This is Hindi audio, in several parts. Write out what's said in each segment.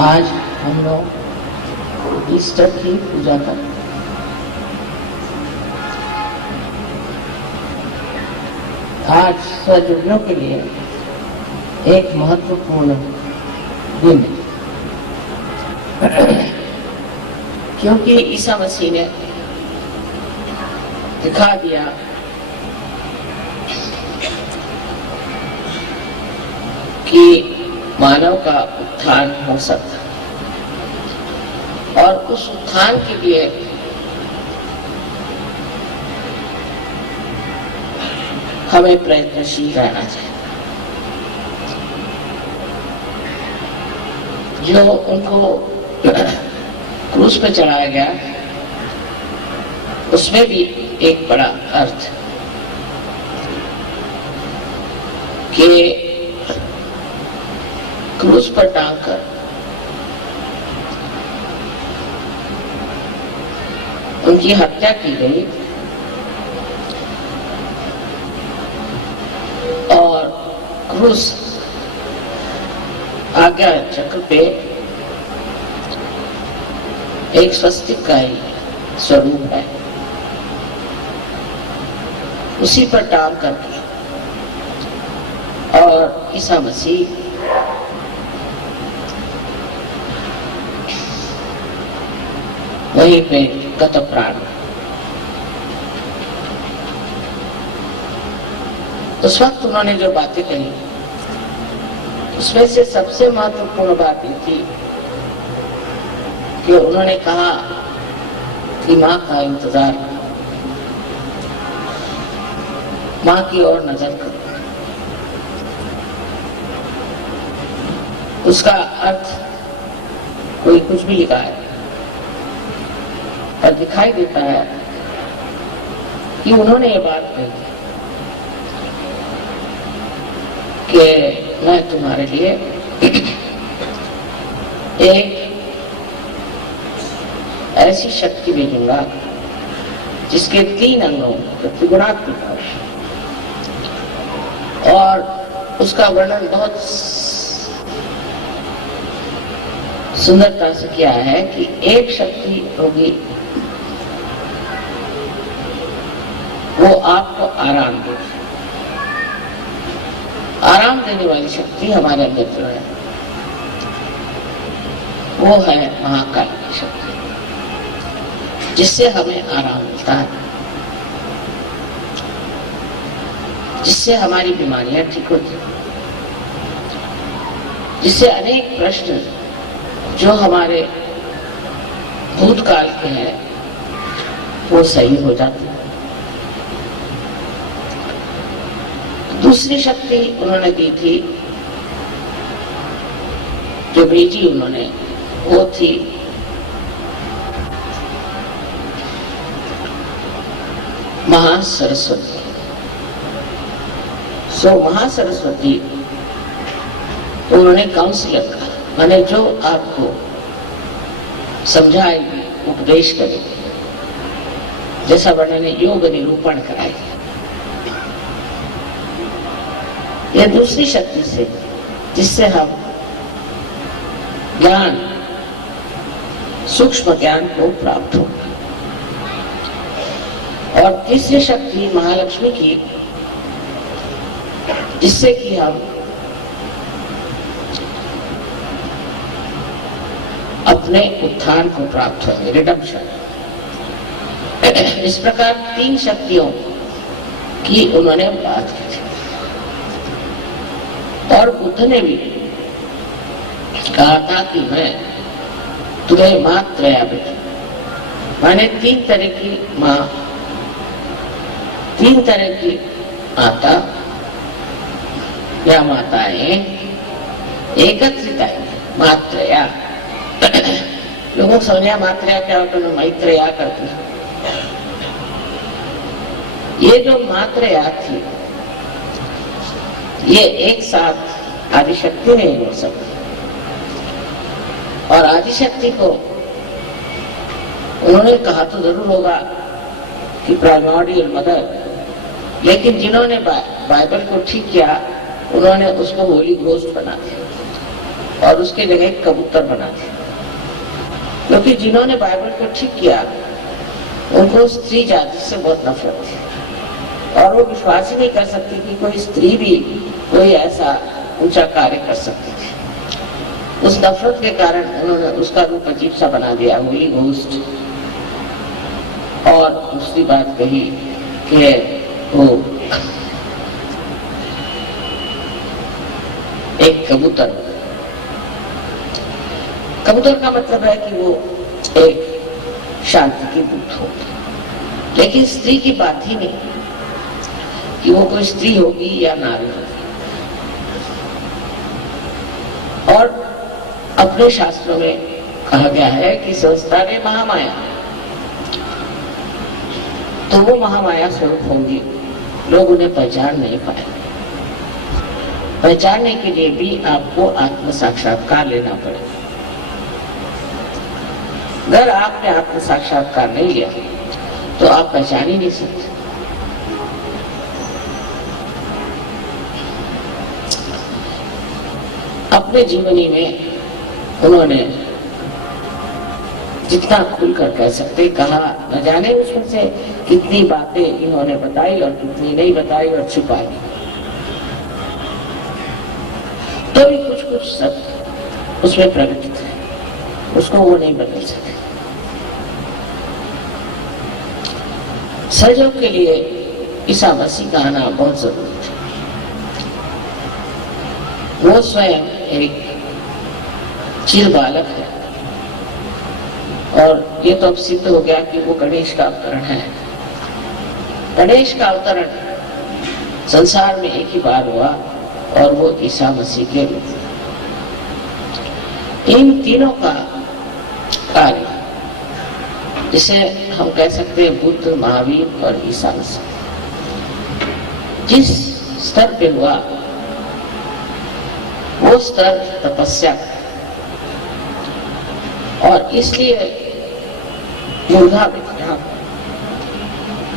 आज हम लोग ईस्टर की पूजा करते हैं। आज सजुड़ियों के लिए एक महत्वपूर्ण दिन है, क्योंकि ईसा मसीह ने दिखा दिया कि मानव का उत्थान हो सकता और उस उत्थान के लिए हमें प्रयत्नशील रहना चाहिए। जो उनको क्रूस पे चढ़ाया गया उसमें भी एक बड़ा अर्थ कि क्रूस पर टांगकर उनकी हत्या की गई और क्रूस आज्ञा चक्र पे एक स्वस्तिक का ही स्वरूप है, उसी पर टांग करके और ईसा मसीह वहीं पे गत प्राण। उस वक्त उन्होंने जो बातें कही उसमें से सबसे महत्वपूर्ण बात ये थी कि उन्होंने कहा कि माँ का इंतजार, माँ की ओर नजर करो। उसका अर्थ कोई कुछ भी लिखा है और दिखाई देता है कि उन्होंने ये बात कही कि मैं तुम्हारे लिए एक ऐसी शक्ति भेजूंगा जिसके 3 अंगों त्रिगुणात्मक और उसका वर्णन बहुत सुंदरता से किया है कि एक शक्ति होगी वो आपको आराम देगी। आराम देने वाली शक्ति हमारे अंदर जो है वो है महाकाल की शक्ति, जिससे हमें आराम मिलता है, जिससे हमारी बीमारियां ठीक होती हैं, जिससे अनेक प्रश्न जो हमारे भूतकाल के हैं वो सही हो जाते हैं। दूसरी शक्ति उन्होंने दी थी, जो भेजी उन्होंने, वो थी महासरस्वती। महासरस्वती उन्होंने काउंसलर कहा, माने जो आपको समझाएगी, उपदेश करेगी, जैसा वर्णन ने योग निरूपण कराएगी। यह दूसरी शक्ति से जिससे हम ज्ञान, सूक्ष्म ज्ञान को प्राप्त हो। और तीसरी शक्ति महालक्ष्मी की, जिससे कि हम अपने उत्थान को प्राप्त होंगे, रिडम्पशन। इस प्रकार 3 शक्तियों की उन्होंने बात की थी। और बुद्ध ने भी कहा था कि मैं तुम्हें मात्रया भेजूं, माने 3 तरह की माँ, 3 तरह की माता या माताएं एकत्रित आई, मात्रया। लोगों को समझा मात्रया क्या होता है, मैत्रेया करते हैं। ये जो मात्रया थी ये एक साथ आदिशक्ति नहीं हो सकती, और आदिशक्ति को उन्होंने कहा तो जरूर होगा कि प्राइमोर्डियल मदर, लेकिन जिन्होंने बाइबल को ठीक किया उन्होंने उसको होली घोस्ट बना दिया। और उसके जगह एक कबूतर बना दिया। क्योंकि जिन्होंने बाइबल को ठीक किया उनको स्त्री जाति से बहुत नफरत थी और वो विश्वास ही नहीं कर सकती कि कोई स्त्री भी कोई ऐसा ऊंचा कार्य कर सकती थी। उस नफरत के कारण उन्होंने उसका रूप अजीब सा बना दिया, होली घोस्ट। और दूसरी बात कही कि वो एक कबूतर, कबूतर का मतलब है कि वो एक शांति की दूत हो। लेकिन स्त्री की बात ही नहीं कि वो कोई स्त्री होगी या नारी होगी। और अपने शास्त्रों में कहा गया है कि संस्था ने महामाया, तो वो महामाया स्वरूप होंगी, लोग उन्हें पहचान नहीं पाए। पहचानने के लिए भी आपको आत्म साक्षात्कार लेना पड़ेगा। अगर आपने आत्म साक्षात्कार नहीं लिया तो आप पहचान ही नहीं सकते। अपने जीवनी में उन्होंने जितना खुलकर कह सकते कहा, न जाने उसमें से कितनी बातें इन्होंने बताई और कितनी नहीं बताई और छुपाई, तो भी कुछ कुछ सत्य उसमें प्रकटित है, उसको वो नहीं बदल सके। सहयोग के लिए ईसा मसीह का आना बहुत जरूरी है। वो स्वयं एक चिर बालक है और ये तो अब सिद्ध हो गया कि वो गणेश का अवतरण है। गणेश का अवतरण संसार में एक ही बार हुआ और वो ईसा मसीह के रूप में। इन तीनों का कार्य जिसे हम कह सकते हैं बुद्ध, महावीर और ईसा मसीह, जिस स्तर पे हुआ वो स्तर तपस्या का, और इसलिए मूर्धा में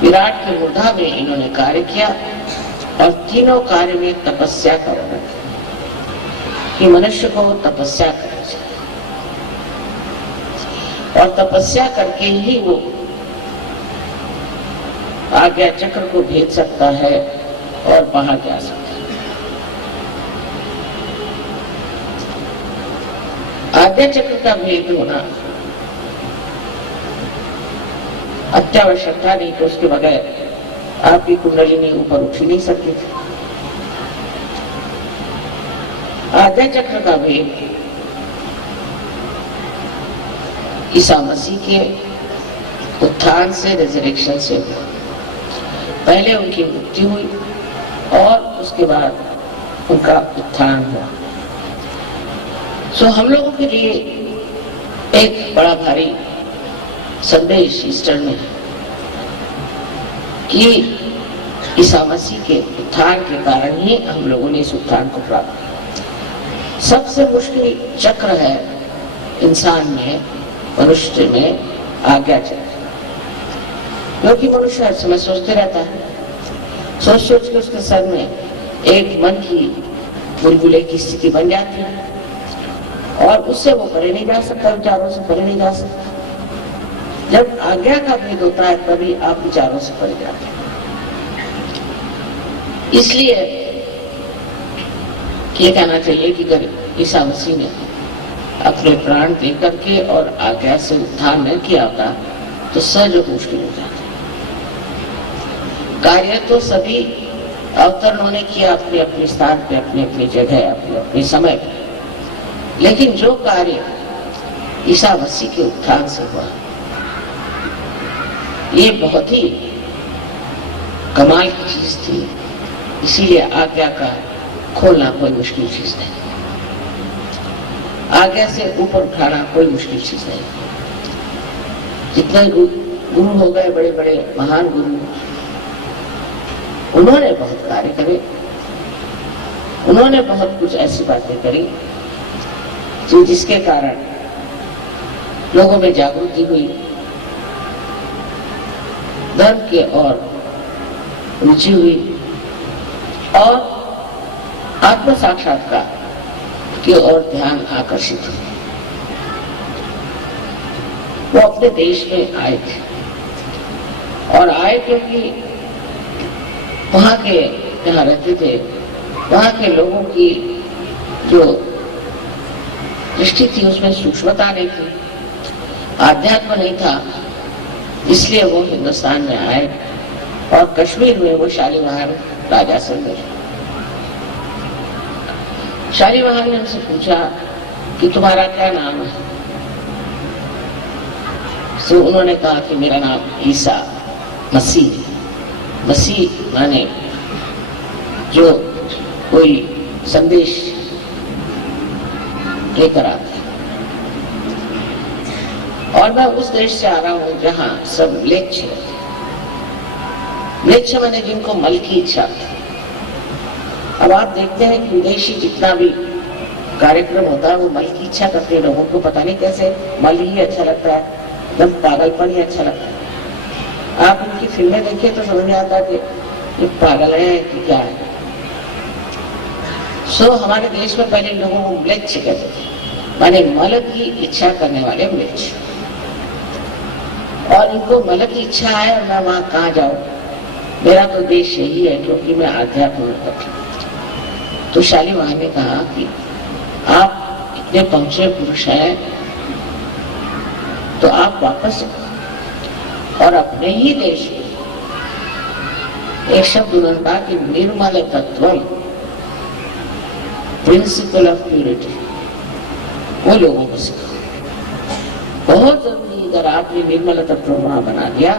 विराट के मूर्धा में इन्होंने कार्य किया और तीनों कार्य में तपस्या का वर्णन कि मनुष्य को तपस्या करनी चाहिए और तपस्या करके ही वो आज्ञा चक्र को भेज सकता है और बाहर जा सकता है। आज्ञा चक्र का भेद होना अत्यावश्यक था, नहीं तो उसके बगैर आपकी कुंडलिनी ऊपर उठ ही नहीं सकती थी। आज्ञा चक्र का भेद ईसा मसीह के उत्थान से, रिजरेक्शन से हुआ। पहले उनकी मृत्यु हुई और उसके बाद उनका उत्थान हुआ। सो हम लोगों के लिए एक बड़ा भारी संदेश ईस्टर में कि ईसा मसीह के उत्थान के कारण ही हम लोगों ने इस उत्थान को प्राप्त किया। सबसे मुश्किल चक्र है इंसान में, मनुष्य में आज्ञा चक्र, क्योंकि मनुष्य हर समय सोचते रहता है, सोच सोच के उसके सर में एक मन की बुलबुले की स्थिति बन जाती है और उससे वो परे नहीं जा सकता, विचारों से परे नहीं जा सकता। जब आज्ञा का भेद होता है तभी आप विचारों से परे जाते हैं। इसलिए ये कहना चाहिए कि अगर ईसा मसीह ने अपने प्राण दे करके और आज्ञा से उत्थान न किया होता तो सहज मुश्किल हो जाता। कार्य तो सभी अवतरणों ने किया अपने अपने स्थान पे, अपनी अपनी जगह, अपने अपने समय पे, लेकिन जो कार्य ईसा मसीह के उत्थान से हुआ ये बहुत ही कमाल की चीज थी। इसीलिए आज्ञा का खोलना कोई मुश्किल चीज नहीं, आज्ञा से ऊपर उठाना कोई मुश्किल चीज नहीं। जितने गुरु हो गए, बड़े बड़े महान गुरु, उन्होंने बहुत कार्य करे, उन्होंने बहुत कुछ ऐसी बातें करी जिसके कारण लोगों में जागृति हुई, धर्म के और रुचि हुई और आत्म साक्षात्कार की ओर ध्यान आकर्षित हुआ। वो अपने देश में आए थे और आए क्योंकि वहां के जहाँ रहते थे वहां के लोगों की जो दृष्टि थी उसमें सूक्ष्मता नहीं थी, आध्यात्म नहीं था, इसलिए वो हिंदुस्तान में आए और कश्मीर में वो शालीमार राजा से मिले। शालीमार ने उनसे पूछा कि तुम्हारा क्या नाम है? तो उन्होंने कहा कि मेरा नाम ईसा मसीह। मसीह माने जो कोई संदेश लेकर आता। और मैं उस देश से आ रहा हूं जहां सब म्लेच्छ रहते। म्लेच्छ माने जिनको मल की इच्छा थी। अब आप देखते हैं कि विदेशी जितना भी कार्यक्रम होता है वो मल की इच्छा करते हैं। लोगों को पता नहीं कैसे मल ही अच्छा लगता है, एकदम पागलपन ही अच्छा लगता है। आप उनकी फिल्में देखिए तो समझ में आता है कि ये पागल है कि क्या है। हमारे देश में पहले लोगों को म्लेच्छ कहते थे, माने मल की इच्छा करने वाले म्लेच्छ। और इनको मल की इच्छा है और मैं वहां कहाँ जाऊं, मेरा तो देश यही है क्योंकि मैं आध्यात्म में बैठा। तो शालीमार ने कहा कि आप इतने पहुंचे पुरुष हैं तो आप वापस और अपने ही देश में एक शब्द उन्होंने कहा कि निर्मल तत्वम, प्रिंसिपल ऑफ प्यूरिटी, वो लोगों को सिखा। बहुत जरूरी, अगर आपने निर्मल तत्व वहां बना दिया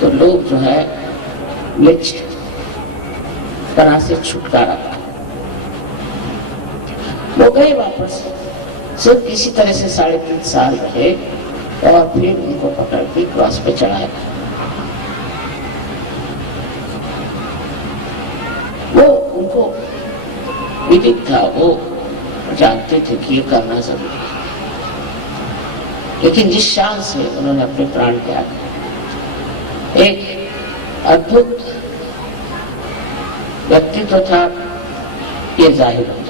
तो लोग जो है म्लेच्छ तरह से छुटकारा पा। वो गए वापस, सिर्फ किसी तरह से 3.5 साल रहे और फिर उनको पकड़ के क्रॉस पे चढ़ाया। वो उनको विदित था, वो जानते थे कि ये करना जरूरी है, लेकिन जिस शान से उन्होंने अपने प्राण त्याग, एक अद्भुत व्यक्तित्व था, ये जाहिर होता।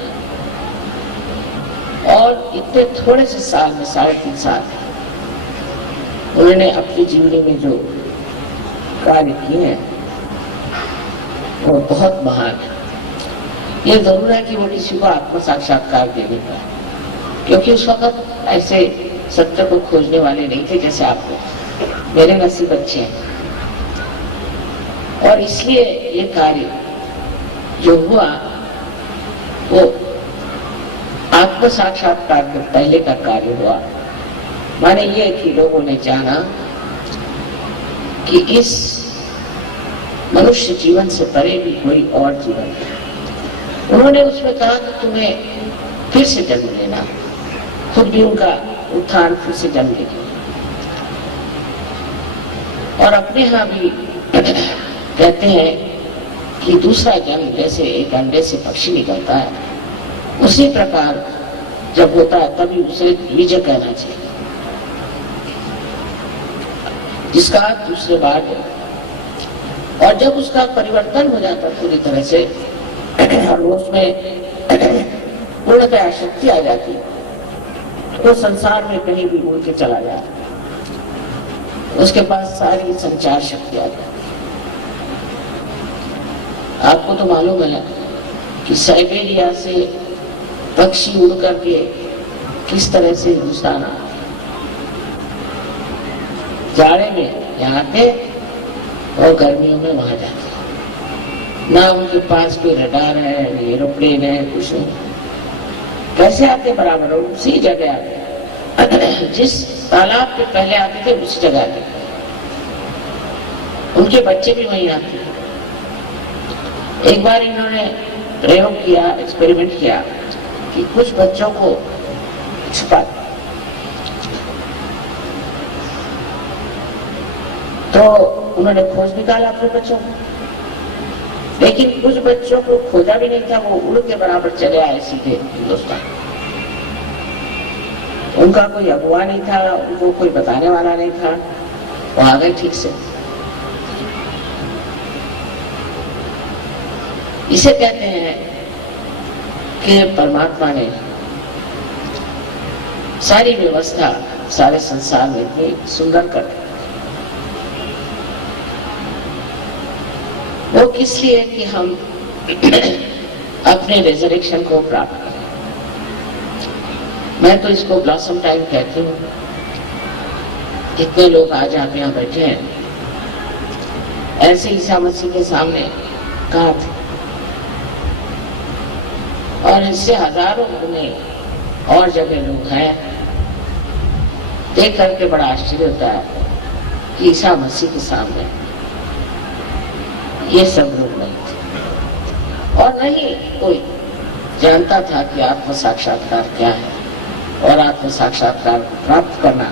और इतने थोड़े से साल में 3.5 साल उन्होंने अपनी जीवनी में जो कार्य किए हैं वो बहुत महान है। ये जरूर है कि वो किसी को आत्म साक्षात्कार दे नहीं पाए, क्योंकि उस वक्त ऐसे सत्य को खोजने वाले नहीं थे जैसे आप लोग। मेरे नसीब अच्छे हैं और इसलिए ये कार्य जो हुआ वो आत्म साक्षात्कार के पहले का कार्य हुआ। माने ये कि लोगों ने जाना कि इस मनुष्य जीवन से परे भी कोई और जीवन है। उन्होंने उसमें कहा कि तुम्हें फिर से जन्म लेना, खुद भी उनका उत्थान फिर से जन्म लेगी। और अपने यहाँ भी कहते हैं कि दूसरा जन्म जैसे एक अंडे से पक्षी निकलता है, उसी प्रकार जब होता है तभी उसे द्विज कहना चाहिए, जिसका दूसरे बार है। और जब उसका परिवर्तन हो जाता पूरी तरह से और उसमें पूर्णतया शक्ति आ जाती तो संसार में कहीं भी उड़ के चला जाता, उसके पास सारी संचार शक्ति आ जाती। आपको तो मालूम है कि साइबेरिया से पक्षी उड़ करके किस तरह से हिंदुस्तान आते, जाड़े में यहाँ आते और गर्मियों में वहां जाते। ना उनके पास कोई रडार है, एरोप्लेन है, कुछ नहीं। कैसे आते बराबर, उसी जगह आते। जिस तालाब पे पहले आते थे उसी जगह आते, उनके बच्चे भी वहीं आते। एक बार इन्होंने प्रयोग किया, एक्सपेरिमेंट किया कि कुछ बच्चों को छुपा, तो उन्होंने खोज निकाला अपने बच्चों को, लेकिन कुछ बच्चों को खोजा भी नहीं था, वो उड़ के बराबर चले आए सीधे हिंदुस्तान। उनका कोई अगुवा नहीं था, उनको कोई बताने वाला नहीं था, वो आ गए ठीक से। इसे कहते हैं कि परमात्मा ने सारी व्यवस्था सारे संसार में इतनी सुंदर कर दी। वो किस लिए कि हम अपने रिजरेक्शन को प्राप्त करें। मैं तो इसको ब्लॉसम टाइम कहती हूँ। इतने लोग आज आप यहाँ बैठे हैं, ऐसे ईसा मसीह के सामने कहा थे, और इससे हजारों में और जगह लोग हैं। देख करके बड़ा आश्चर्य होता है कि ईसा मसीह के सामने ये सब लोग नहीं थे, और नहीं कोई जानता था कि आत्म साक्षात्कार क्या है और आत्म साक्षात्कार प्राप्त करना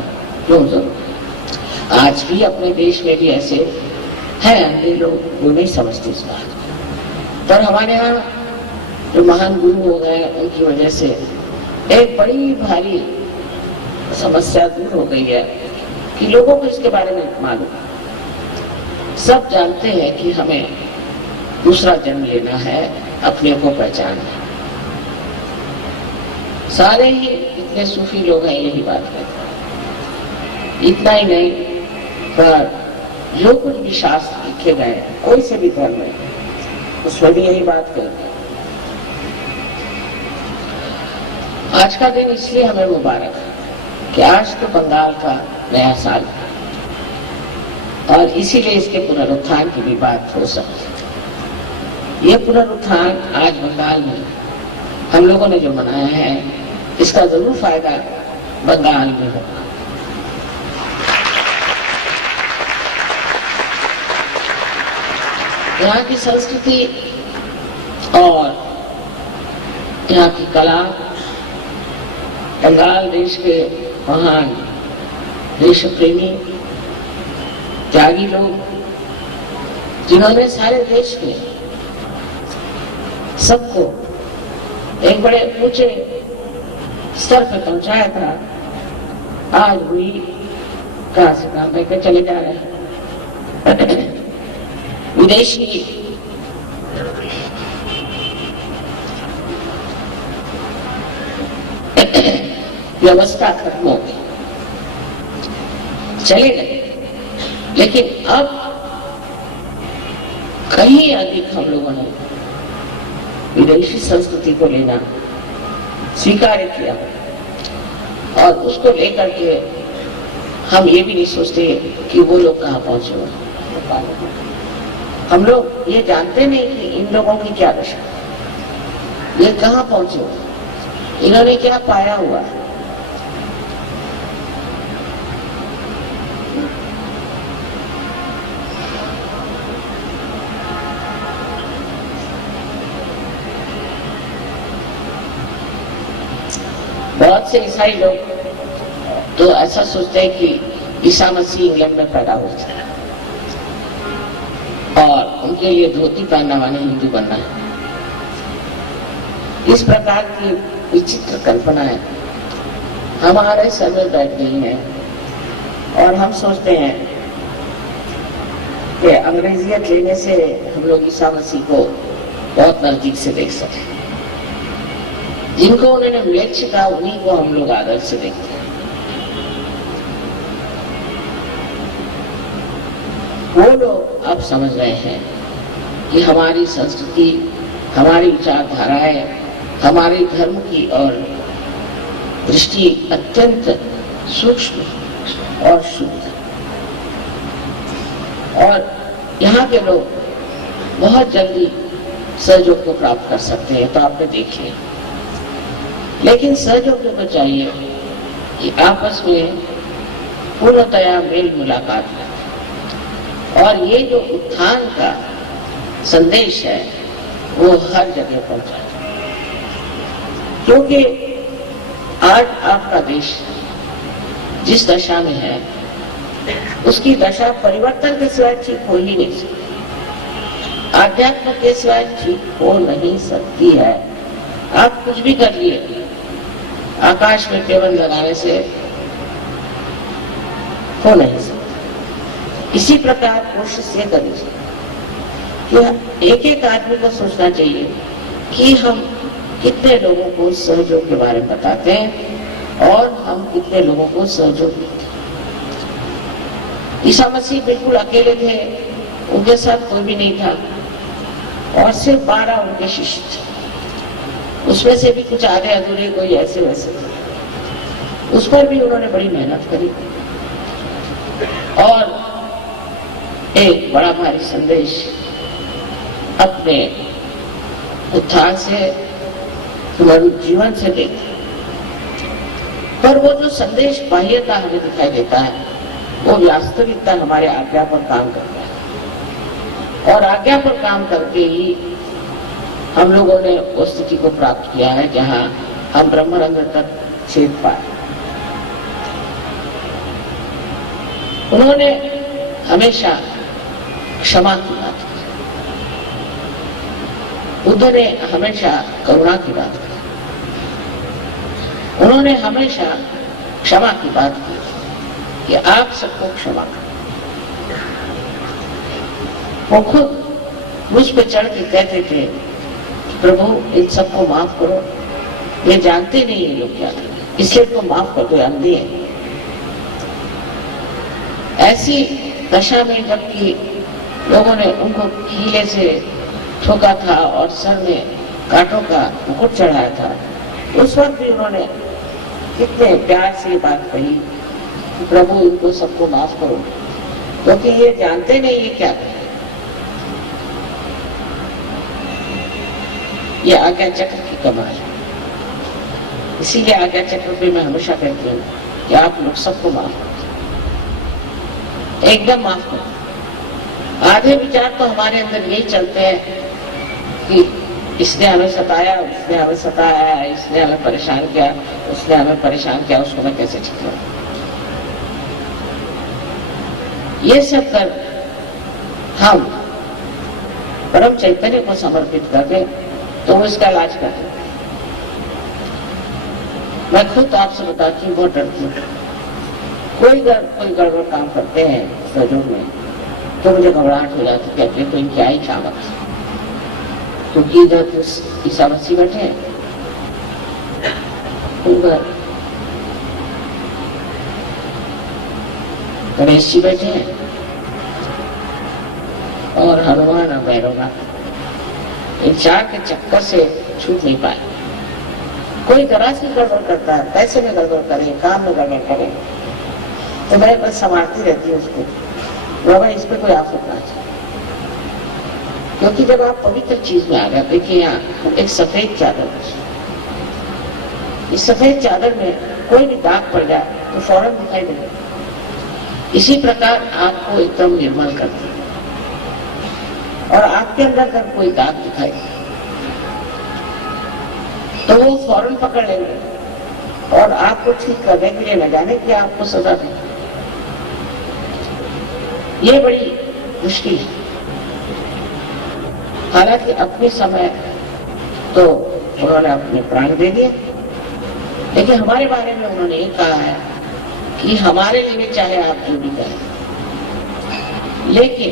क्यों जरूरी है। आज भी अपने देश में भी ऐसे हैं अन्य लोग, वो नहीं समझते इस बात। पर हमारे यहाँ जो महान गुरु हो गए, उनकी वजह से एक बड़ी भारी समस्या दूर हो गई है कि लोगों को इसके बारे में मालूम। सब जानते हैं कि हमें दूसरा जन्म लेना है, अपने को पहचानना है। सारे ही इतने सूफी लोग हैं यही बात कहते हैं। इतना ही नहीं, पर जो कुछ भी शास्त्र लिखे गए, कोई से भी धर्म है, उसमें भी यही बात कहते हैं। आज का दिन इसलिए हमें मुबारक है कि आज तो बंगाल का नया साल है, और इसीलिए इसके पुनरुत्थान की भी बात हो सकती है। ये पुनरुत्थान आज बंगाल में हम लोगों ने जो मनाया है, इसका जरूर फायदा बंगाल में होगा। यहाँ की संस्कृति और यहाँ की कला, बंगाल देश के महान देश प्रेमी त्यागी लोग, जिन्होंने सारे देश के सबको एक बड़े ऊंचे स्तर पर पहुंचाया था, आज भी कहां से काम लेकर चले जा रहे हैं। विदेशी व्यवस्था खत्म हो गई, चले गए। लेकिन अब कहीं अधिक हम लोगों ने विदेशी संस्कृति को लेना स्वीकार किया, और उसको लेकर के हम ये भी नहीं सोचते कि वो लोग कहाँ पहुंचे हुए। हम लोग ये जानते नहीं कि इन लोगों की क्या दशा, ये कहाँ पहुंचे हुए, इन्होंने क्या पाया हुआ है। बहुत से ईसाई लोग तो ऐसा सोचते हैं कि ईसा मसीह इंग्लैंड में पैदा हुए थे और उनके लिए धोती पहनना माने हिंदू बनना है। इस प्रकार की विचित्र कल्पनाएं हमारे सर में बैठ गई हैं, और हम सोचते हैं कि अंग्रेजियत लेने से हम लोग ईसा मसीह को बहुत नजदीक से देख सकें। जिनको उन्होंने वेद छिपा, उन्हीं को हम लोग आदर से देखते हैं। वो लोग अब समझ रहे हैं कि हमारी संस्कृति, हमारी विचारधाराएं, हमारे धर्म की और दृष्टि अत्यंत सूक्ष्म और शुद्ध, और यहाँ के लोग बहुत जल्दी सहयोग को प्राप्त कर सकते हैं। तो आपने देख लिया, लेकिन सहयोग को चाहिए कि आपस में पूर्णतया मेल मुलाकात है, और ये जो उत्थान का संदेश है वो हर जगह पहुंचाए, क्योंकि आज आपका देश जिस दशा में है, उसकी दशा परिवर्तन के सिवाय ठीक हो ही नहीं सकती, आध्यात्म के सिवाय ठीक हो नहीं सकती है। आप कुछ भी कर लिए, आकाश में टेबल लगाने से हो नहीं सकता। इसी प्रकार कोशिश ये करनी चाहिए कि एक एक आदमी को सोचना चाहिए कि हम कितने लोगों को सहयोग के बारे में बताते हैं और हम कितने लोगों को सहयोग देते। ईसा मसीह बिल्कुल अकेले थे, उनके साथ कोई भी नहीं था, और सिर्फ 12 उनके शिष्य थे। उसमें से भी कुछ आधे अधूरे, कोई ऐसे वैसे थे। उस पर भी उन्होंने बड़ी मेहनत करी और एक बड़ा भारी संदेश अपने उत्थान से, जीवन से देते। पर वो जो संदेश बाह्यता हमें दिखाई देता है, वो वास्तविकता हमारे आज्ञा पर काम करता है, और आज्ञा पर काम करके ही हम लोगों ने उस स्थिति को प्राप्त किया है जहां हम ब्रह्मरंध्र तक छेद पाए। उन्होंने हमेशा क्षमा की बात की, बुद्ध ने हमेशा करुणा की बात की, उन्होंने हमेशा क्षमा की बात की कि आप सबको क्षमा करें। वो खुद मुझ पे चढ़ के कहते थे, प्रभु इन सबको माफ करो, ये जानते नहीं ये लोग क्या करें, इसलिए तो माफ कर दो, अंधे हैं। ऐसी दशा में जबकि लोगों ने उनको कीले से ठोका था और सर में कांटों का मुकुट चढ़ाया था, उस वक्त भी उन्होंने कितने प्यार से बात कही, प्रभु इनको सबको माफ करो, क्योंकि ये जानते नहीं ये क्या करें। ये आज्ञा चक्र की कमाल है। इसीलिए आज्ञा चक्र पे मैं हमेशा कहती हूँ कि आप लोग सबको माफ करो, एकदम माफ करो। आधे विचार तो हमारे अंदर यही चलते हैं कि इसने हमें सताया, उसने हमें सताया, इसने हमें परेशान किया, उसने हमें परेशान किया, उसको मैं कैसे छिपाऊं। ये सब कर हम परम चैतन्य को समर्पित कर दे तो वो इसका इलाज कर दे। मैं खुद आपसे बताती हूँ, बहुत डरती हूँ। कोई गड़बड़ काम करते हैं सहयोग में तो मुझे घबराहट हो जाती है, कहते तो इनकी आई चामक, क्योंकि इधर तो ईसा मसीह बैठे हैं, उधर गणेश जी बैठे हैं और हनुमान और भैरवनाथ, इन चार के चक्कर से छूट नहीं पाए। कोई जरा सी गड़बड़ करता है, पैसे में गड़बड़ करे, काम में गड़बड़ करे, तो मैं बस संभालती रहती हूँ उसको, बाबा इस पे कोई आफत ना चाहिए। क्योंकि जब आप पवित्र चीज में आ गए, देखिए यहाँ एक सफेद चादर, इस सफेद चादर में कोई भी दाग पड़ जाए तो फौरन दिखाई देगा। इसी प्रकार आपको एकदम निर्मल करती है, और आपके अंदर जब कोई दाग दिखाई तो वो फौरन पकड़ लेंगे और आपको ठीक करने के लिए न जाने कि आपको सजा दें। ये बड़ी मुश्किल है। हालांकि अपने समय तो उन्होंने अपने प्राण दे दिए, लेकिन हमारे बारे में उन्होंने ये कहा है कि हमारे लिए चाहे आप जो भी करें, लेकिन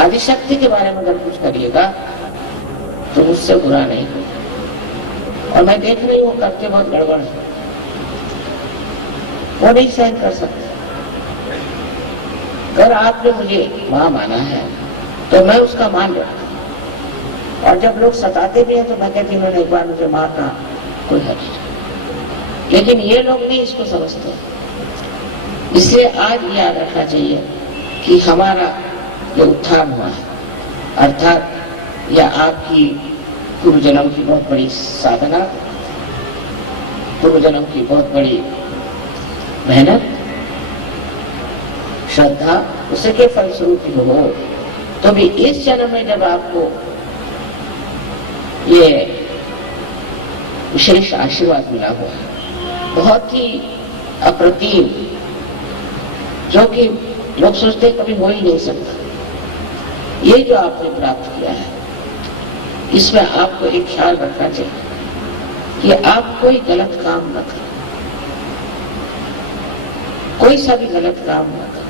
आदिशक्ति के बारे में अगर कुछ करिएगा तो मुझसे बुरा नहीं होगा। और मैं देख रही हूँ करके बहुत गड़बड़ है, वो नहीं सहन कर सकते। अगर आपने मुझे माँ माना है तो मैं उसका मान रहा, और जब लोग सताते भी हैं तो मैं कहती हूँ उन्होंने एक बार मुझे मारना कोई हर्ज नहीं, लेकिन ये लोग नहीं इसको समझते। इसलिए आज याद रखना चाहिए कि हमारा जो उत्थान हुआ है, अर्थात या आपकी पूर्व जन्म की बहुत बड़ी साधना, पूर्व जन्म की बहुत बड़ी मेहनत, श्रद्धा, उसे के फलस्वरूप हो, तो भी इस जन्म में जब आपको ये विशेष आशीर्वाद मिला हुआ है, बहुत ही अप्रतिम, जो कि लोग सोचते कभी हो ही नहीं सकता, ये जो आपने प्राप्त किया है, इसमें आपको एक ख्याल रखना चाहिए कि आप कोई गलत काम न करें, कोई सा भी गलत काम न करें,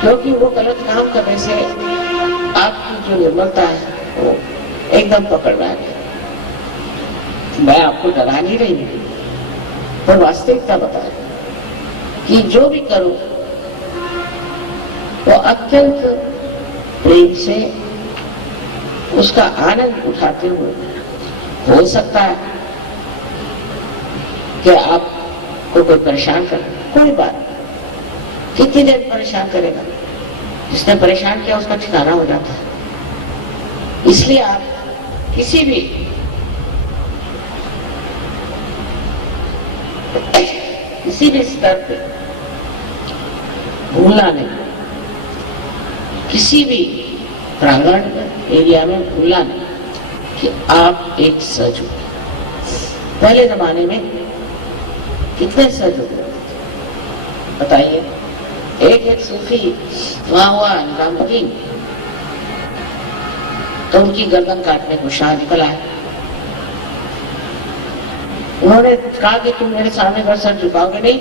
क्योंकि वो गलत काम करने से आपकी जो निर्मलता है वो एकदम पकड़ में आ गई। मैं आपको डरा नहीं रही हूँ, पर वास्तविकता बताए कि जो भी करो वो अत्यंत प्रेम से उसका आनंद उठाते हुए। हो सकता है कि आपको कोई परेशान करे, कोई बात, कितनी देर परेशान करेगा? जिसने परेशान किया उसका ठिकाना हो जाता है। इसलिए आप किसी भी स्तर पे भूलना नहीं, किसी भी प्रांगण एरिया में भूलना नहीं कि आप एक सज हो। पहले जमाने में कितने सज हो बताइए। एक सूफी वहां हुआ निजामुद्दीन, तो उनकी गर्दन काटने को शाह निकल आए। उन्होंने कहा कि तुम मेरे सामने पर सर झुकाओगे नहीं,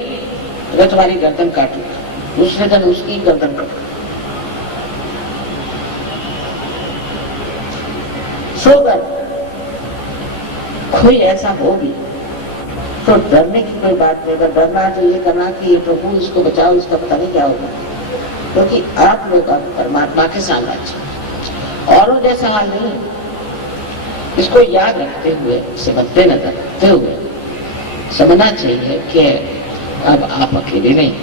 मैं तुम्हारी गर्दन काटूंगा। दूसरे दिन उसकी गर्दन काटूंगा। सोगर कोई ऐसा हो भी तो डरने की कोई बात नहीं। अगर डरना है तो ये करना कि ये प्रभु इसको बचाओ, इसका पता नहीं क्या होगा, क्योंकि आप लोग अब परमात्मा के साम्राज्य, औरों जैसा हाल नहीं। इसको याद रखते हुए, इसे मद्देनजर रखते हुए समझना चाहिए कि अब आप अकेले नहीं,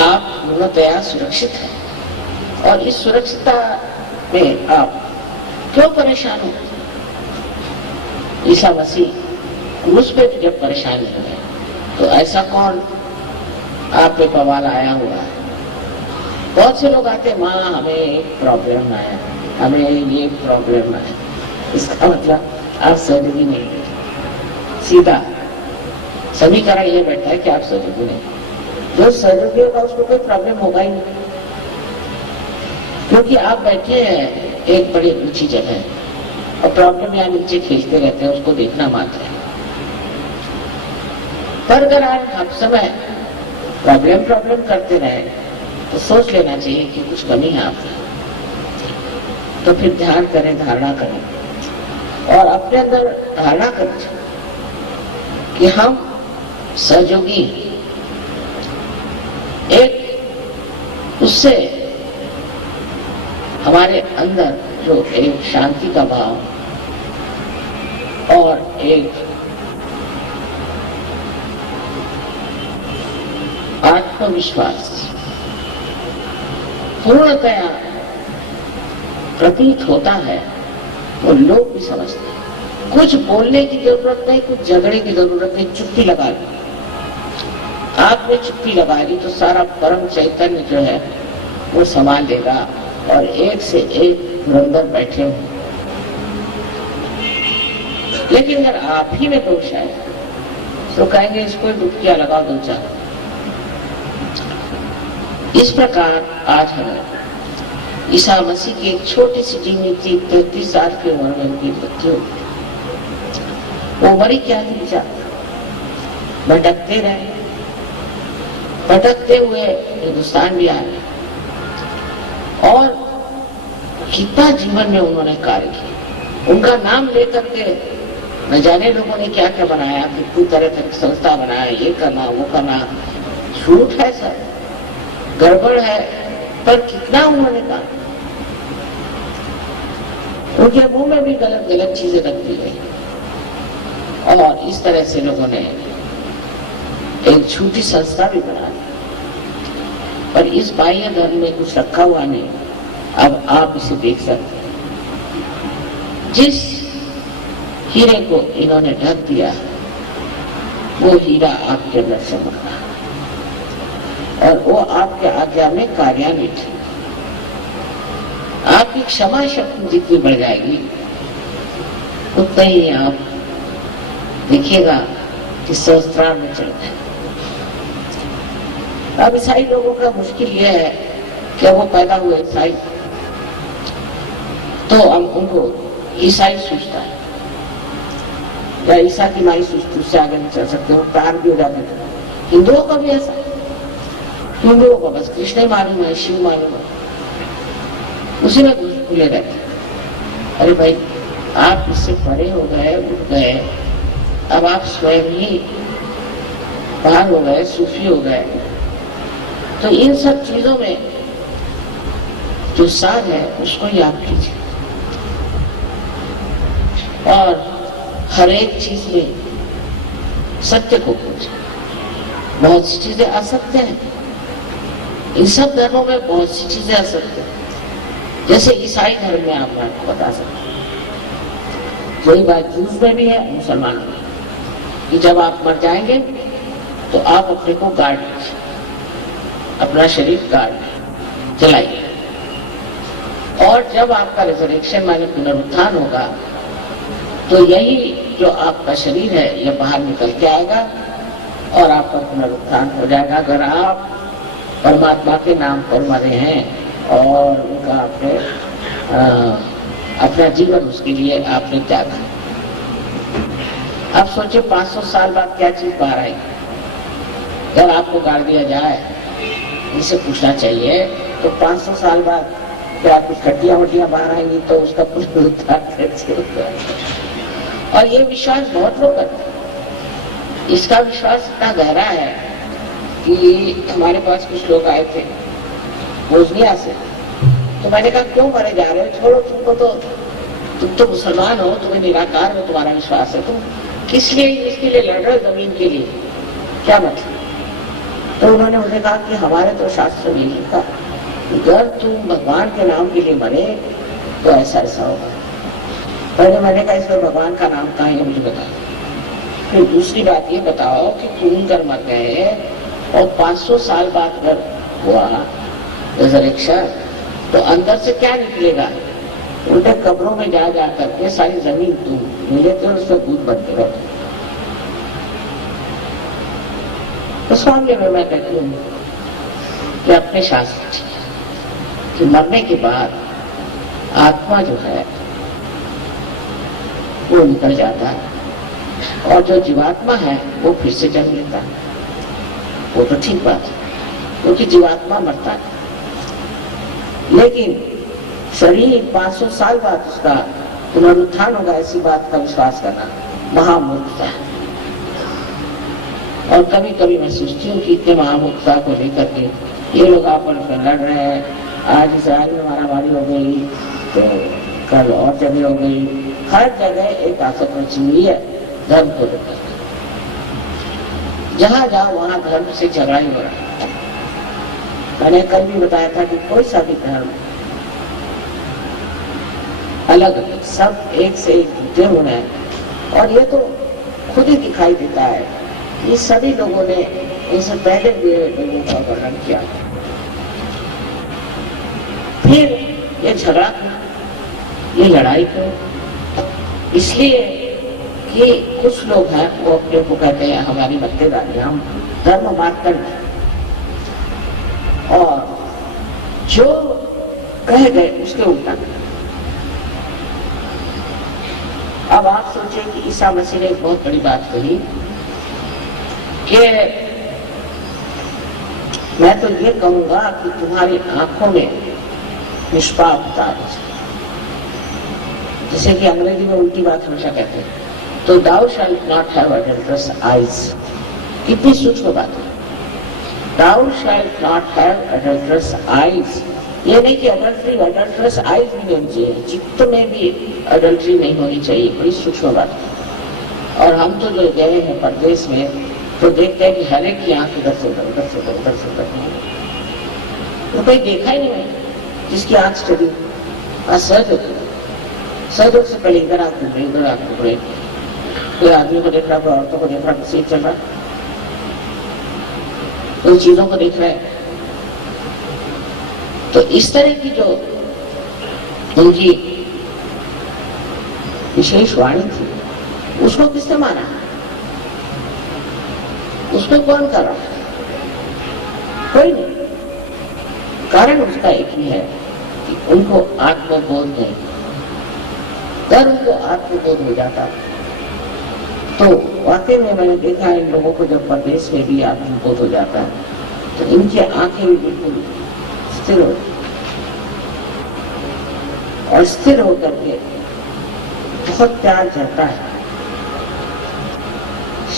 आप पूर्णतया सुरक्षित हैं। और इस सुरक्षितता में आप क्यों परेशान हो? ईसा मसीह क्रूस पे जब परेशानी हुई तो ऐसा कौन आप पे बवाल आया हुआ है? बहुत से लोग आते, माँ हमें एक प्रॉब्लम आया, हमें ये प्रॉब्लम आया। इसका मतलब आप सर्जरी नहीं है। सीधा समीकरण ये बैठा है कि आप सर्जरी नहीं। जो सर्जरी होगा उसको कोई प्रॉब्लम होगा ही नहीं, क्योंकि आप बैठे हैं एक बड़ी ऊंची जगह और प्रॉब्लम यहाँ नीचे खींचते रहते हैं, उसको देखना मात्र है। पर अगर आप समय प्रॉब्लम करते रहे तो सोच लेना चाहिए कि कुछ कमी है आप, तो फिर ध्यान करें, धारणा करें और अपने अंदर धारणा करें कि हम सहयोगी एक, उससे हमारे अंदर जो एक शांति का भाव और एक आत्मविश्वास पूर्णतया प्रतीत होता है, वो लोग भी समझते हैं। कुछ बोलने की जरूरत नहीं, कुछ झगड़े की जरूरत नहीं, चुप्पी लगा ली। आपने चुप्पी लगा ली तो सारा परम चैतन्य जो है वो संभाल लेगा और एक से एक धुरंधर बैठे हो। लेकिन अगर आप ही में दोष है तो कहेंगे इसको डुबकियां लगा दो चार। इस प्रकार आज हमें ईसा मसीह की एक छोटी सी जीवनी थी, 33 साल की उम्र में उनकी मृत्यु। वो मरी क्या थी बेचारा, भटकते रहे, भटकते हुए हिंदुस्तान भी आए और कितना जीवन में उन्होंने कार्य किया। उनका नाम लेकर के न जाने लोगों ने क्या क्या बनाया, कितनी तरह तरह की संस्था बनाया, ये करना वो करना। झूठ है सर, गड़बड़ है, पर कितना उन्होंने कहा। उनके मुंह में भी गलत गलत चीजें रख दी गई और इस तरह से लोगों ने एक झूठी संस्था भी बना दी। पर इस बाह्य धर्म में कुछ रखा हुआ नहीं। अब आप इसे देख सकते हैं। जिस हीरे को इन्होंने ढक दिया वो हीरा आपके अंदर चमक रहा और वो आपके आज्ञा में कार्यान्वित है। आपकी क्षमा शक्ति जितनी बढ़ जाएगी उतना ही आप देखिएगा कि सहस्त्रार में चलता है। अब ईसाई लोगों का मुश्किल यह है कि वो पैदा हुए ईसाई, तो हम उनको ईसाई सोचता है या ईसा की माई सोचती, उससे आगे नहीं चल सकते, वो प्राण भी हो जाते थे। हिंदुओं का भी ऐसा, हिंदुओं को बस कृष्ण मालूम है, शिव मालूम है, उसी में खुले रहते। अरे भाई आप इससे परे हो गए, उठ गए, अब आप स्वयं ही बाहर हो गए, सूफी हो गए। तो इन सब चीजों में जो सार है उसको याद कीजिए और हर एक चीज में सत्य को खोजें। बहुत सी चीजें असत्य हैं, इन सब धर्मों में बहुत सी चीजें असत्य हैं। जैसे ईसाई धर्म में आप आपको बता सकते हैं, वही बात जूस में भी है, मुसलमानों में, कि जब आप मर जाएंगे तो आप अपने को गाड़ लीजिए, अपना शरीर गाड़ जलाइए, और जब आपका रिजरेक्शन माने पुनरुत्थान होगा तो यही जो आपका शरीर है यह बाहर निकल के आएगा और आपका पुनरुत्थान हो जाएगा, अगर आप परमात्मा के नाम पर मरे हैं और उनका आपने अपना जीवन उसके लिए आपने त्यागा। अब सोचिए 500 साल बाद क्या चीज बाहर आएगी। अगर आपको गाड़ दिया जाए, इसे पूछना चाहिए, तो 500 साल बाद क्या कुछ हड्डियां वड्डियां बाहर आएंगी तो उसका पुनरुत्थान कैसे होगा? और ये विश्वास बहुत लोग करते हैं। इसका विश्वास इतना गहरा है कि हमारे पास कुछ लोग आए थे बोस्निया से, तो मैंने कहा क्यों मरे जा रहे हो, छोड़ो, तुम तो मुसलमान हो, तुम्हें निराकार में तुम्हारा विश्वास है, तुम किस लिए इसके लिए लड़ रहे हो, जमीन के लिए, क्या मतलब? तो उन्होंने मुझे कहा कि हमारे तो शास्त्र में लिखा, अगर तुम भगवान के नाम के लिए मरे तो ऐसा ऐसा होगा। पहले मैंने कहा इसमें भगवान का नाम कहाँ है मुझे बता। फिर दूसरी बात ये बताओ कि तुम कर मर गए और 500 साल बाद अगर हुआ रिजरेक्शन तो अंदर से क्या निकलेगा? उल्टे कब्रों में जा जा करके सारी जमीन तुम मिले थे और उसमें भूत बनते रहते। उस मामले में मैं कहती हूँ कि अपने शास्त्र कि मरने के बाद आत्मा जो है वो निकल जाता है और जो जीवात्मा है वो फिर से जन्म लेता है। वो तो ठीक बात है, क्योंकि जीवात्मा मरता है, लेकिन शरीर 500 साल बाद उसका पुनरुत्थान होगा, ऐसी बात का विश्वास करना महामूर्खता है। और कभी कभी मैं सोचती हूँ कि इतने महामूर्खता को लेकर के ये लोग आपस में लड़ रहे हैं। आज इसराइल में मारामारी हो गई, तो कल और जगह हो गई, हर जगह एक ताकत मची हुई है धर्म को लेकर। जहां जाओ वहां धर्म से झगड़ा ही हो रहा है। मैंने कल भी बताया था कि कोई सा भी धर्म अलग अलग, सब एक से एक जुटे हुए हैं, और ये तो खुद ही दिखाई देता है। ये सभी लोगों ने इससे पहले भी लोगों का वर्णन किया। फिर ये झगड़ा क्यों, ये लड़ाई क्यों? इसलिए कि कुछ लोग हैं वो अपने को कहते हैं हमारी मक्तेदारी, हम धर्म मानकर हैं, और जो कह गए उसके उल्टा। अब आप सोचें कि ईसा मसीह ने एक बहुत बड़ी बात कही कि मैं तो ये कहूंगा कि तुम्हारी आंखों में निष्पापता है, जैसे कि अंग्रेजी में उल्टी बात हमेशा कहते हैं, तो thou shalt not have adulterous eyes। कितनी सूक्ष्म बात है, thou shalt not have adulterous eyes। ये नहीं कि adulterous eyes भी नहीं होनी चाहिए, चित्त में भी adultery नहीं होनी चाहिए, बड़ी सूक्ष्म बात है। और हम तो जो गए हैं परदेश में तो देखते हैं कि हर एक की आंख उधर से उधर, उधर से उधर, उधर से उधर, तो कोई देखा ही नहीं है जिसकी आंख स्टडी सहयोग से पहले इधर आंख घूम रही, उधर आंख घूम रही, कोई आदमी को देख रहा है, कोई औरतों को देख रहा है, सीट चल रहा है, कोई चीजों को देख रहा है। तो इस तरह की जो उनकी विशेष वाणी थी उसको किसने माना? उसको कौन कर रहा है? कोई नहीं। कारण उसका एक ही है कि उनको आत्मबोध नहीं, अगर उनको आत्मबोध हो जाता तो वाकई में मैंने देखा है इन लोगों को जब परदेश में भी आत्मबोध हो जाता है तो इनकी आंखें भी बिल्कुल स्थिर हो, और स्थिर होकर के बहुत प्यार झरता है,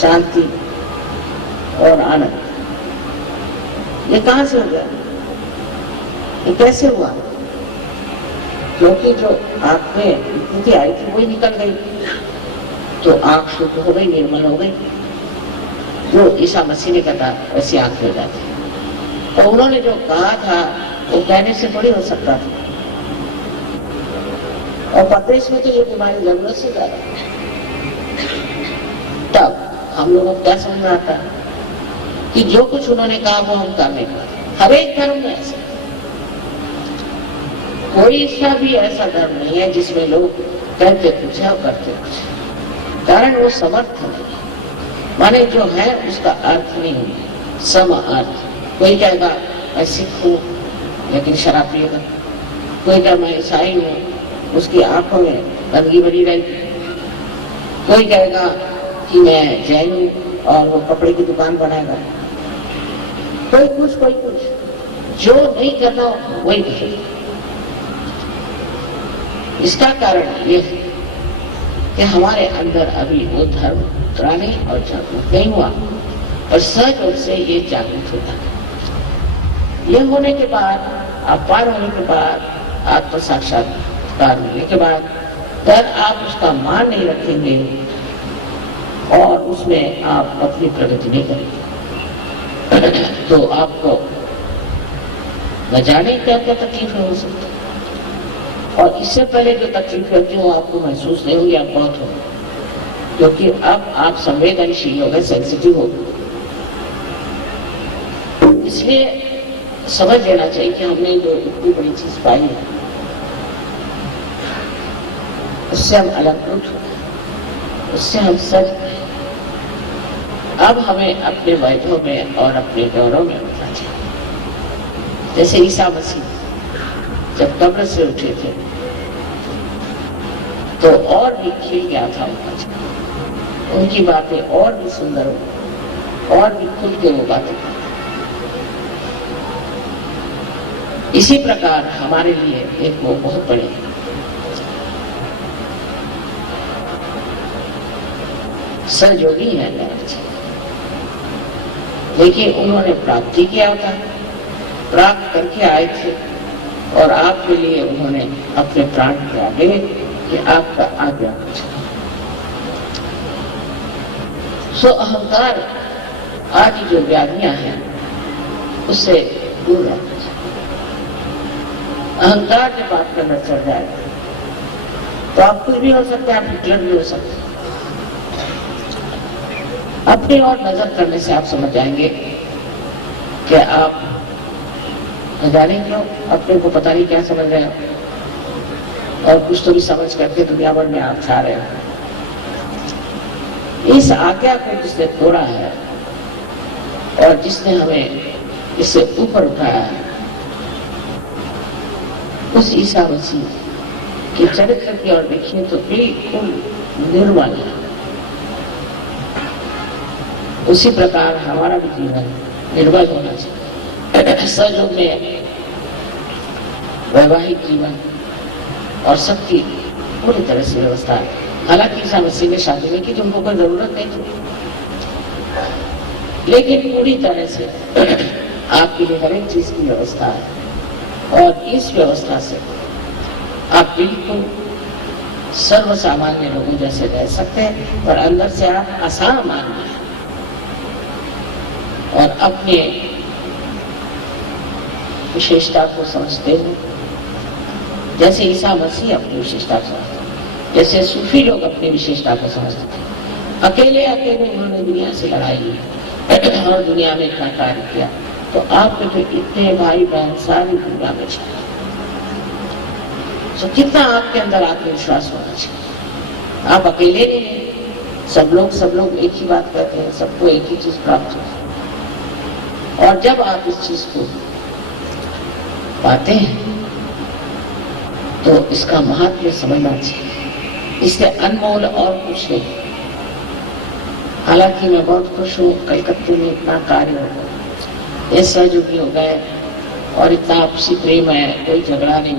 शांति, और आनंद। ये कहां से हो गया, ये कैसे हुआ? क्योंकि जो आंख में विभूति आई थी वही निकल गई, तो आंख शुद्ध हो गई, निर्मल हो गई। जो ईसा मसीह ने कहा वैसी आंख हो जाती। तो उन्होंने जो कहा था वो कहने से थोड़ी हो सकता था। और परदेश में तो ये बीमारी जरूरत से ज्यादा। तब हम लोगों को क्या समझ में आता है कि जो कुछ उन्होंने कहा वो हम करने का। हर एक धर्म में ऐसा, कोई सा भी ऐसा धर्म नहीं है जिसमें लोग कहते कुछ है और करते कुछ। कारण वो समर्थ नहीं, माने जो है उसका अर्थ नहीं है सम अर्थ। कोई कहेगा मैं सिख हूं लेकिन शराब पिएगा, कोई कहेगा मैं ईसाई हूं, उसकी आंखों में गंदगी भरी रहेगी, कोई कहेगा कि मैं जैन हूं और वो कपड़े की दुकान बनाएगा, कोई कुछ जो नहीं करना वही करेगा। इसका कारण ये है कि हमारे अंदर अभी वो धर्म उतरा नहीं और जागरूक नहीं हुआ, और सहज रूप से ये जागरूक होता है। ये होने के बाद, आप पार होने के बाद, आत्म साक्षात्कार मिलने के बाद, पर आप उसका मान नहीं रखेंगे और उसमें आप अपनी प्रगति नहीं करेंगे तो आपको न जाने क्या क्या तकलीफ हो सकती है। और इससे पहले जो तकलीफ होती है वो आपको महसूस नहीं होगी, आप बहुत हो, क्योंकि अब आप संवेदनशील हो गए, सेंसिटिव हो गए। इसलिए समझ लेना चाहिए कि हमने जो इतनी बड़ी चीज पाई है उससे हम अलंकृत हो गए, उससे हम सच गए। अब हमें अपने वैभव में और अपने गौरव में उठना चाहिए। जैसे ईसा मसीह जब कब्र से उठे थे तो और भी खिल गया था उनका चेहरा, उनकी बातें और भी सुंदर हो, और भी खुल के वो बातें। इसी प्रकार हमारे लिए एक वो बहुत बड़े सहयोगी है लेकिन उन्होंने प्राप्ति किया होता, प्राप्त करके आए थे और आपके लिए उन्होंने अपने प्राण त्यागे कि आपका आज्ञा कुछ। सो अहंकार आदि जो व्याधियां हैं उससे दूर रहना चाहिए। अहंकार जब आपका अंदर चढ़ जाए तो आप कुछ भी हो सकते हैं, आप हिटलर भी हो सकते हैं। अपनी और नजर करने से आप समझ जाएंगे कि आप जाने क्यों अपने को पता नहीं क्या समझ रहे हो और कुछ तो भी समझ करके दुनिया भर में आप छा रहे हो। इस आज्ञा को जिसने तोड़ा है और जिसने हमें इससे ऊपर उठाया है, उस ईसा मसीह के चरित्र की ओर देखिए तो बिल्कुल निर्मल है। उसी प्रकार हमारा भी जीवन निर्मल होना चाहिए। सहयोग में वैवाहिक जीवन और सबकी पूरी तरह से व्यवस्था है। हालांकि ईसा मसीह ने शादी में की तो उनको कोई जरूरत नहीं थी, लेकिन पूरी तरह से आपके लिए हर एक चीज की व्यवस्था है और इस व्यवस्था से आप बिल्कुल सर्वसामान्य लोगों जैसे रह सकते हैं और अंदर से आप असामान्य हैं और अपने विशेषता को समझते हैं जैसे ईसा मसीह अपनी विशेषता को समझते हैं, जैसे सूफी लोग अपनी विशेषता को समझते हैं। अकेले अकेले उन्होंने दुनिया से लड़ाई की और दुनिया में इतना कार्य किया, तो आपके तो इतने भाई बहन सारी दुनिया में चले, तो कितना आपके अंदर आत्मविश्वास होना चाहिए। आप अकेले नहीं हैं, सब लोग एक ही बात कहते हैं, सबको एक ही चीज प्राप्त होती है। और जब आप इस चीज को पाते हैं तो इसका महत्व समझना चाहिए। इससे अनमोल और कुछ नहीं। हालांकि मैं बहुत खुश हूँ, कलकत्ते में इतना कार्य हो गया, ये सहयोगी हो गए और इतना आपसी प्रेम है, कोई झगड़ा नहीं,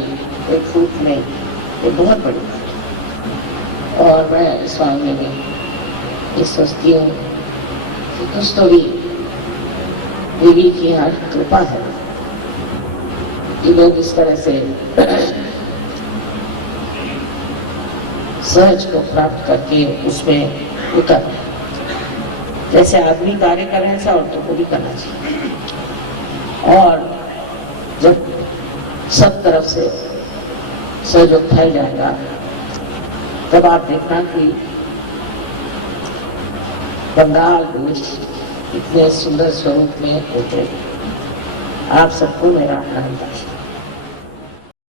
कोई फूट नहीं, ये बहुत बड़ी बात है। और मैं इस मामले में ये सोचती हूँ कि कुछ तो भी देवी की यहाँ कृपा है कि लोग इस तरह से सहज को प्राप्त करके उसमें उतर, जैसे आदमी कार्य कर रहे हैं ऐसा औरतों को भी करना चाहिए। और जब सब तरफ से सहयोग फैल जाएगा तब आप देखना कि बंगाल देश इतने सुंदर स्वरूप में होते। आप सबको मेरा नमस्कार।